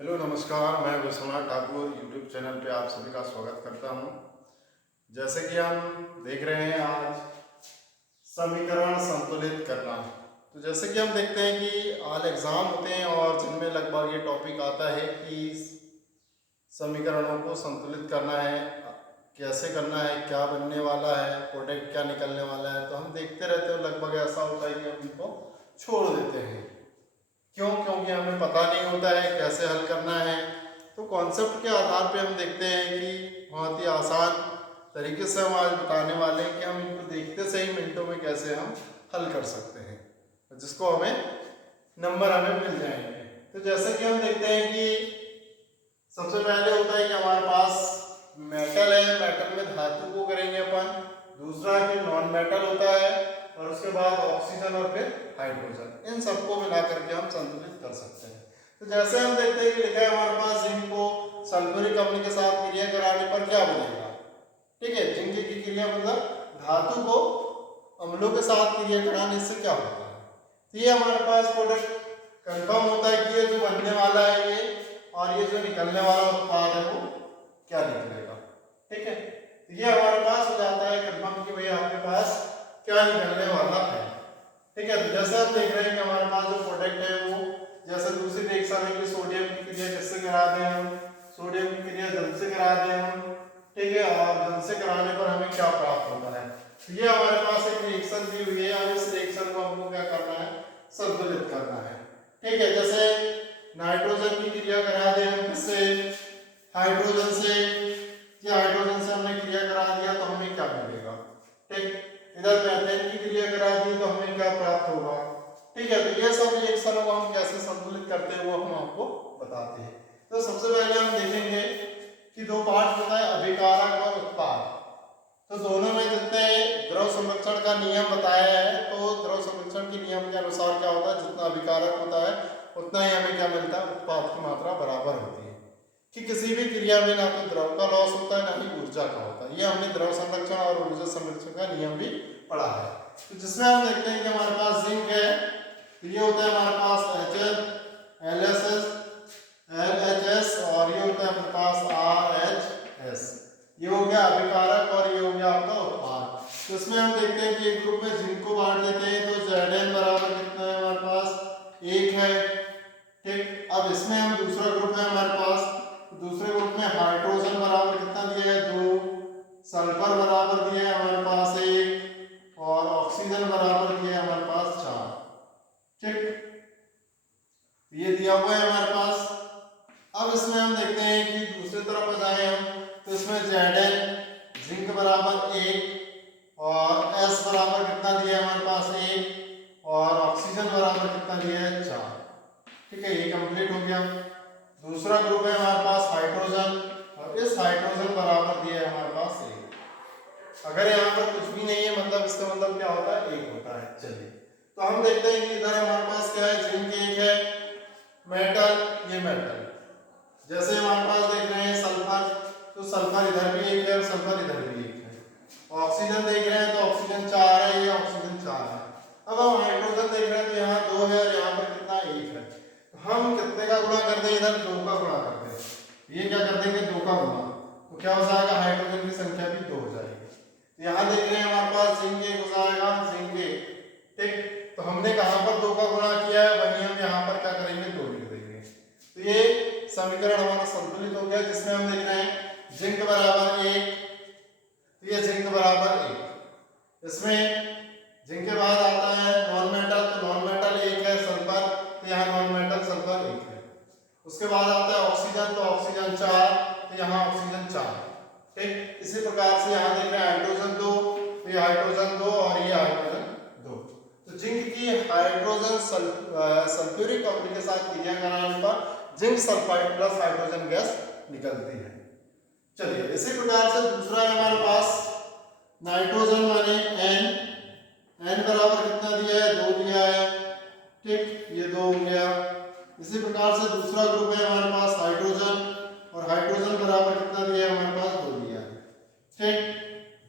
Hello नमस्कार, मैं Vishwanath Thakur YouTube channel पे आप सभी का स्वागत करता हूं। जैसे कि हम देख रहे हैं आज समीकरण संतुलित करना। तो जैसे कि हम देखते हैं कि आज एग्ज़ाम होते हैं और जिनमें लगभग ये टॉपिक आता है कि समीकरणों को संतुलित करना है, कैसे करना है, क्या बनने वाला है, प्रोडक्ट क्या निकलने वाला है। तो हम देखते रहते हैं, लगभग ऐसा होता है कि हम इनको छोड़ देते हैं। क्यों? क्योंकि हमें पता नहीं होता है कैसे हल करना है। तो कॉन्सेप्ट के आधार पे हम देखते हैं कि बहुत ही आसान तरीके से हम आज बताने वाले हैं कि हम इनको देखते से ही मिनटों में कैसे हम हल कर सकते हैं, जिसको हमें नंबर हमें मिल जाएंगे। तो जैसे कि हम देखते हैं कि सबसे पहले होता है कि हमारे पास मेटल है, मेटल में धातु को करेंगे अपन। दूसरा कि नॉन मेटल होता है और उसके बाद ऑक्सीजन और फिर हाइड्रोजन। इन सबको मिला करके हम संतुलित कर सकते हैं। तो जैसे हम देखते हैं कि लिखा है हमारे पास जिंक को सल्फ्यूरिक अम्ल के साथ क्रिया कराने पर क्या बनेगा। ठीक है, जिंक की क्रिया मतलब धातु को अम्लों के साथ क्रिया कराने से क्या होता है। तो ये हमारे पास प्रोडक्ट कंफर्म होता है कि ये जो बनने वाला है ये और ये जो निकलने वाला उत्पाद है वो क्या निकलेगा। ठीक है, तो ये हमारे पास हो जाता है कंफर्म कि भाई आपके पास क्या निकलने वाला है। ठीक है, तो जैसे हम देख रहे हैं कि हमारे पास जो प्रोडक्ट है वो जैसे दूसरी रिएक्शन है कि सोडियम की क्रिया किससे करा दें हम, सोडियम की क्रिया जल से करा दें हम। ठीक है, और जल से कराने पर हमें क्या प्राप्त होता है। तो ये हमारे पास एक रिएक्शन दी हुई है और इस रिएक्शन को हमको क्या करना है, संतुलित करना है। ठीक है, जैसे नाइट्रोजन की क्रिया करा दें हम किससे, हाइड्रोजन से। या हाइड्रोजन से हमने क्रिया करा दिया तो हमें क्या मिलेगा। ठीक, इधर मीथेन की क्रिया करा दी तो हमें क्या प्राप्त होगा। ठीक है, तो ये सब रिएक्शनों को हम कैसे संतुलित करते हैं वो हम आपको बताते हैं। तो सबसे पहले हम देखेंगे कि दो पार्ट होता है, अभिकारक और उत्पाद। तो दोनों में जितने द्रव संरक्षण का नियम बताया है, तो द्रव संरक्षण के नियम के अनुसार क्या होता है, जितना अभिकारक होता है उतना ही हमें क्या मिलता है, उत्पाद की मात्रा बराबर होती है। कि किसी भी क्रिया में ना तो द्रव का लॉस होता है ना ही ऊर्जा का होता है। ये हमने द्रव संरक्षण और ऊर्जा संरक्षण का नियम भी पढ़ा है। तो जिसमें हम देखते हैं कि हमारे पास जिंक है, तो ये होता है हमारे पास LSS LHS और ये होता है हमारे पास RHS। ये हो गया अभिकारक और ये हो गया आपका उत्पाद। तो इसमें हम देखते हैं कि एक ग्रुप में जिंक को बांट देते हैं तो Zn बराबर कितना है हमारे पास, 1 है। ठीक, अब इसमें हम दूसरा ग्रुप है हमारे पास, दूसरे ग्रुप में हाइड्रोजन बराबर कितना दिया है, 2, सल्फर बराबर दिया है हमारे पास 1 और ऑक्सीजन बराबर दिया है हमारे पास 4। ठीक, ये दिया हुआ है हमारे पास। अब इसमें हम देखते हैं कि दूसरी तरफ जाए हम, तो इसमें Zn जिंक बराबर 1 और S बराबर कितना दिया है हमारे पास 1 और ऑक्सीजन बराबर कितना दिया है 4। ठीक है, ये कंप्लीट हो गया। दूसरा ग्रुप है हमारे पास हाइड्रोजन और इस हाइड्रोजन बराबर दिया है हमारे पास 1। अगर यहाँ पर कुछ भी नहीं है मतलब इसका मतलब क्या होता है, 1 होता है। चलिए, तो हम देखते हैं कि इधर हमारे पास क्या है, जिंक 1 है, मेटल ये मेटल। जैसे हमारे पास देख रहे हैं सल्फर, तो सल्फर इधर भी 1 है और सल्फर इधर भी 1 है। ऑक्सीजन देख रहे हैं तो ऑक्सीजन 4 है, ये ऑक्सीजन 4 है। अब हम हाइड्रोजन देख रहे हैं तो यहाँ 2 है और यहाँ पर कितना 1 है। हम कितने का गुणा कर दें, इधर 2 का गुणा कर दें। ये क्या कर देंगे, 2 का गुणा, तो क्या हो जाएगा, हाइड्रोजन की संख्या भी 2 हो जाएगी। तो यहाँ देख रहे हैं हमारे पास जिंक 1 हो जाएगा, जिंक 1। ठीक, तो हमने कहाँ पर 2 का गुणा किया है, वहीं हम यहाँ पर क्या करेंगे, 2 लिख देंगे। तो ये समीकरण हमारा संतुलित हो गया, जिसमें हम देख रहे हैं जिंक बराबर 1, तो ये जिंक बराबर 1। इसमें जिंक के बाद आता है नॉन मेटल, तो नॉन मेटल 1 है सल्फर, तो यहाँ नॉन मेटल सल्फर 1 है। उसके बाद आता है ऑक्सीजन, तो ऑक्सीजन 4, तो यहाँ ऑक्सीजन 4। ठीक, इसी प्रकार से यहाँ देख रहे हैं हाइड्रोजन 2, तो ये हाइड्रोजन 2 और ये हाइड्रोजन 2। तो जिंक की हाइड्रोजन सल्फ्यूरिक अम्ल के साथ क्रिया कराने पर zinc sulphide plus hydrogen gas निकलती है। चलिए, इसी प्रकार से दूसरा है हमारे पास नाइट्रोजन माने N बराबर कितना दिया है, 2 दिया है। ठीक, ये 2 हो गया। इसी प्रकार से दूसरा ग्रुप है हमारे पास हाइड्रोजन और हाइड्रोजन बराबर कितना दिया है हमारे पास, 2 दिया है। ठीक,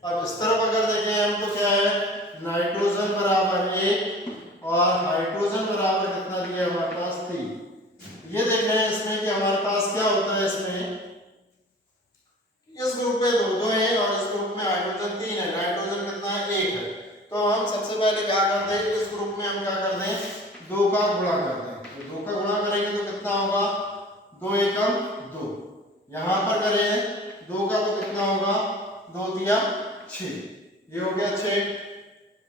अब इस तरफ अगर देखें हम तो क्या है, नाइट्रोजन बराबर 1 और हाइड्रोजन बराबर कितना दिया है हमारे पास 3। ये देख रहे हैं इसमें कि हमारे पास सबसे पहले क्या करते हैं, इस ग्रुप में हम क्या कर दें, 2 का गुणा कर दें। तो 2 का गुणा करेंगे तो कितना होगा, 2 एकम 2। यहाँ पर करें 2 का तो कितना होगा, 2 दिया 6, ये हो गया 6।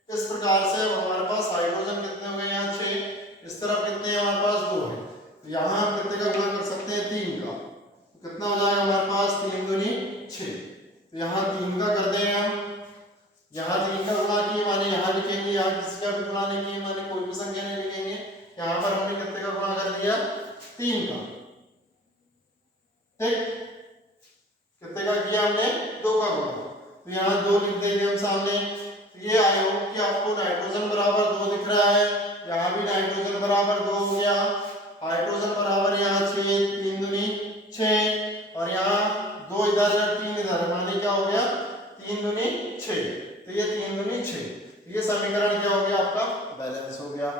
इस प्रकार से हमारे पास हाइड्रोजन कितने हो गए, यहाँ 6, इस तरफ कितने हैं हमारे पास 2 है। तो यहाँ हम कितने का गुणा कर सकते हैं, 3 का। तो कितना हो जाएगा हमारे पास, 3 दूनी 6। तो यहाँ 3 का कर दें हम, यहाँ 3 का गुणा किए माने यहाँ लिखेंगे, यहाँ किसी का भी गुणा नहीं किए माने कोई भी संख्या नहीं लिखेंगे। यहाँ पर हमने कितने का गुणा कर दिया, 3 का। ठीक, कितने का किया हमने, 2 का गुणा। तो यहाँ 2 लिख देंगे हम सामने। तो ये आया हो कि आपको नाइट्रोजन बराबर 2 दिख रहा है, यहाँ भी नाइट्रोजन बराबर 2 हो गया, हाइड्रोजन बराबर यहाँ 6, 3 दूनी 6, और यहाँ 2 इधर 3 इधर, माने क्या हो गया, 3 दूनी 6। तो ये 3 दूनी 6, ये समीकरण क्या हो गया, आपका बैलेंस हो गया।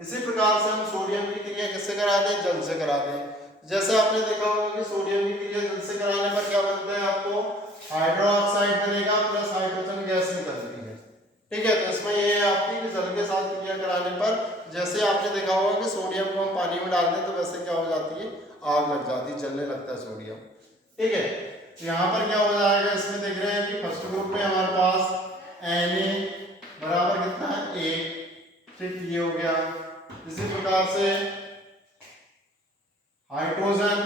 इसी प्रकार से हम सोडियम की क्रिया किससे कराते हैं, जल से कराते हैं। जैसे आपने देखा होगा कि सोडियम की क्रिया जल से कराने पर क्या बनता है, आपको हाइड्रोक्साइड बनेगा प्लस हाइड्रोजन गैस निकलती है। ठीक है, तो इसमें ये है आपकी कि जल के साथ क्रिया कराने पर, जैसे आपने देखा होगा कि सोडियम को हम पानी में डाल दें तो वैसे क्या हो जाती है, आग लग जाती है, जलने लगता है सोडियम। ठीक है, तो यहाँ पर क्या हो जाएगा, इसमें देख रहे हैं कि फर्स्ट ग्रुप में हमारे पास Na बराबर कितना है, 1। ठीक, ये हो गया। इसी प्रकार से हाइड्रोजन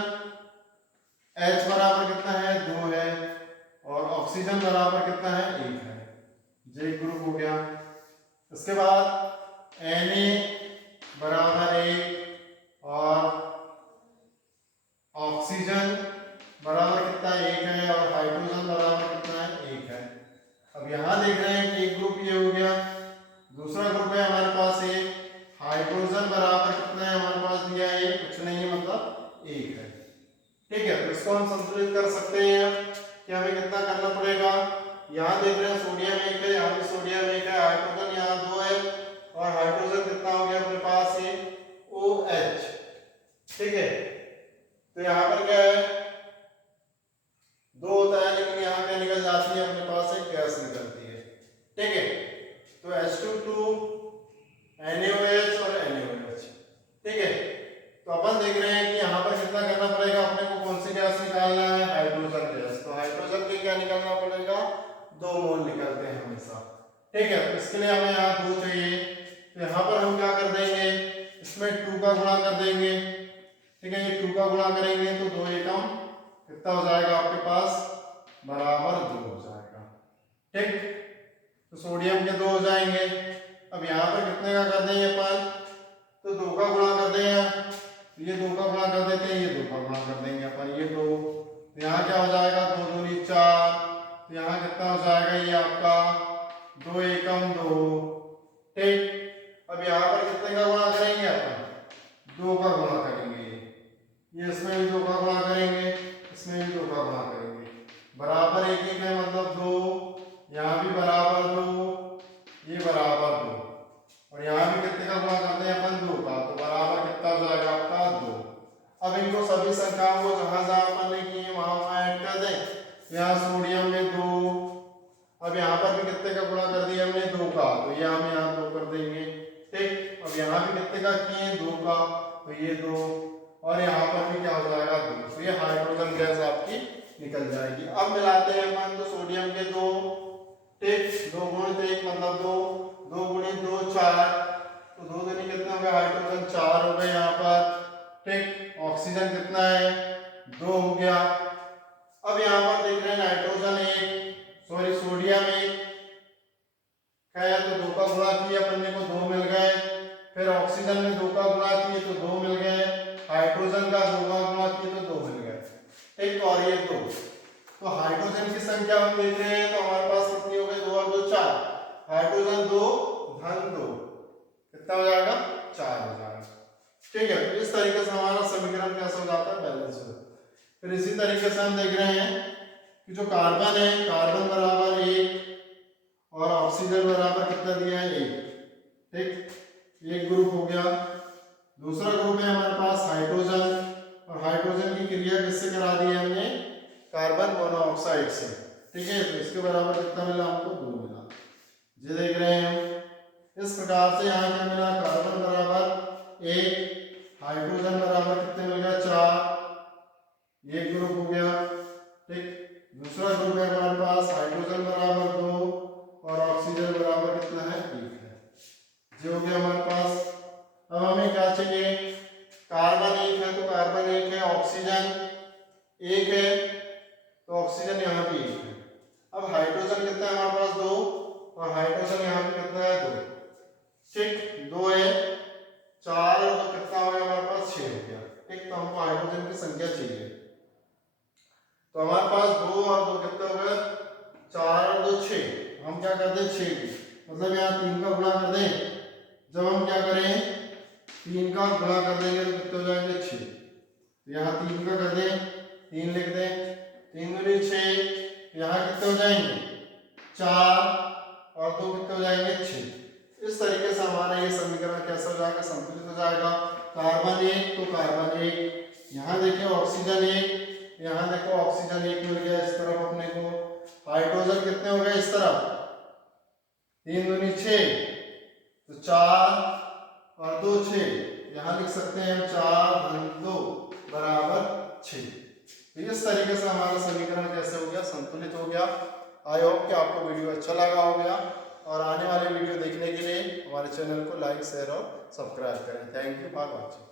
H बराबर कितना है, 2 है, और ऑक्सीजन बराबर कितना है, 1 है। ये ग्रुप हो गया। इसके बाद Na बराबर 1 और ऑक्सीजन बराबर कितना है, 1 है, और हाइड्रोजन बराबर कितना है, 1 है। अब यहाँ देख रहे हैं कि एक ग्रुप ये हो गया, दूसरा ग्रुप है हमारे पास एक, हाइड्रोजन बराबर कितना है हमारे पास दिया है, कुछ नहीं है, मतलब 1 है। ठीक है, तो इसको हम संतुलित कर सकते हैं कि हमें कितना करना पड़ेगा। यहाँ देख रहे हैं सोडियम 1 है, यहाँ भी सोडियम 1 है, हाइड्रोजन यहाँ 2 है, और हाइड्रोजन कितना हो गया अपने पास ये OH। ठीक है, तो यहाँ पर क्या है, 2 होता है, लेकिन यहाँ क्या निकल जाती है, अपने पास एक गैस निकलती है। ठीक है, तो H2 NaOH और NaOH। ठीक है, तो अपन देख रहे हैं कि यहाँ पर कितना करना पड़ेगा, अपने को कौन सी गैस निकालना है, हाइड्रोजन गैस। तो हाइड्रोजन के क्या निकालना पड़ेगा, 2 मोल निकलते हैं हमेशा। ठीक है, तो इसके लिए हमें यहाँ 2 चाहिए, तो यहाँ पर हम क्या कर देंगे, इसमें 2 का गुणा कर देंगे। ठीक है, ये 2 का गुणा करेंगे तो 2 एकम कितना हो जाएगा आपके पास, बराबर 2 हो जाएगा। ठीक, तो सोडियम के 2 हो जाएंगे। अब यहाँ पर कितने का कर देंगे अपन, तो 2 का गुणा कर देंगे, ये 2 का गुणा कर देते हैं, ये 2 का गुणा कर देंगे अपन, ये 2। तो यहाँ क्या हो जाएगा, 2 दूनी 4, तो यहाँ कितना हो जाएगा, ये आपका 2 एकम 2। ठीक, अब यहाँ पर कितने का गुणा करेंगे अपन, 2 का गुणा करेंगे, ये इसमें भी 2 का गुणा करेंगे, इसमें भी 2 का गुणा करेंगे, बराबर 1 1 है, मतलब 2, यहाँ भी बराबर 2, ये बराबर 2, और यहाँ भी कितने का गुणा करते हैं अपन, 2 का, तो बराबर कितना हो जाएगा आपका 2। अब इनको सभी संख्याओं को जहां जहां अपन ने किए वहां ऐड कर दें। यहाँ सोडियम में 2, अब यहाँ पर भी कितने का गुणा कर दिया हमने, 2 का, तो ये हम यहाँ 2 कर देंगे। ठीक, अब यहाँ भी कितने का किए, 2 का, तो ये 2, और यहाँ पर भी क्या हो जाएगा, 2। तो ये हाइड्रोजन गैस आपकी निकल जाएगी। अब मिलाते हैं अपन, तो सोडियम के 2, ठीक, 2 गुणित 1 मतलब 2, 2 गुणित 2 4, तो 2 दूनी कितना हो गया, हाइड्रोजन 4 हो गए यहाँ पर। ठीक, ऑक्सीजन कितना है, 2 हो गया। अब यहाँ पर देख रहे हैं नाइट्रोजन 1, सॉरी सोडियम 1 है, तो 2 का गुणा किया अपन को 2 मिल गए, फिर ऑक्सीजन में 2 का गुणा किए तो 2 मिल गए, हाइड्रोजन का 2 का गुणा किए तो 2 मिल गए। ठीक, और ये 2, तो हाइड्रोजन की संख्या हम देख रहे हैं, तो हमारे पास कितनी हो गई, 2 और 2 4, हाइड्रोजन 2 धन 2, कितना हो जाएगा, 4 हो जाएगा। ठीक है, तो इस तरीके से हमारा समीकरण कैसा हो जाता है, बैलेंस हो जाता है। फिर इसी तरीके से हम देख रहे हैं कि जो कार्बन है, कार्बन बराबर 1 और ऑक्सीजन बराबर कितना दिया है, 1। ठीक, एक ग्रुप हो गया। दूसरा ग्रुप है हमारे पास हाइड्रोजन, और हाइड्रोजन की क्रिया किससे करा दी है हमने, कार्बन मोनोऑक्साइड से। ठीक है, तो इसके बराबर कितना मिला हमको, 2 मिला। ये देख रहे हैं हम, इस प्रकार से यहाँ क्या मिला, कार्बन बराबर 1, हाइड्रोजन बराबर कितने मिल गया 4, ये ग्रुप हो गया। ठीक, दूसरा ग्रुप है हमारे पास हाइड्रोजन बराबर 2 और ऑक्सीजन बराबर कितना है 1 है। जो हो गया हमारे पास। अब हमें क्या चाहिए, कार्बन 1 है तो कार्बन 1 है, ऑक्सीजन 1 है तो ऑक्सीजन यहाँ भी 1 है। अब हाइड्रोजन कितना है हमारे पास 2 और हाइड्रोजन यहाँ पे कितना है 2। ठीक, 2 है, 4 और 2 कितना हो गया हमारे पास 6 हो गया। ठीक, तो हमको हाइड्रोजन की संख्या चाहिए, तो हमारे पास 2 और 2 कितना हो गया 4 और 2 6। हम क्या कर दें 6 की, मतलब यहाँ 3 का गुणा कर दें। जब हम क्या करें 3 का गुणा कर देंगे तो कितने हो जाएंगे 6। तो यहाँ 3 का कर दें, 3 लिख दें, 3 दूनी 6, यहाँ कितने हो जाएंगे 4 और 2 कितने हो जाएंगे 6। इस तरीके से हमारा ये समीकरण कैसा हो जाएगा, संतुलित हो जाएगा। कार्बन 1 तो कार्बन 1, यहाँ देखिए ऑक्सीजन 1, यहाँ देखो ऑक्सीजन 1 मिल गया इस तरफ अपने को। हाइड्रोजन कितने हो गए इस तरफ, 3 दूनी 6 तो 4 और 2 6, यहाँ लिख सकते हैं 4 धन 2 बराबर 6। तो इस तरीके से हमारा समीकरण कैसे हो गया, संतुलित हो गया। आई होप कि आपको वीडियो अच्छा लगा होगा, और आने वाले वीडियो देखने के लिए हमारे चैनल को लाइक शेयर और सब्सक्राइब करें। Thank you for watching.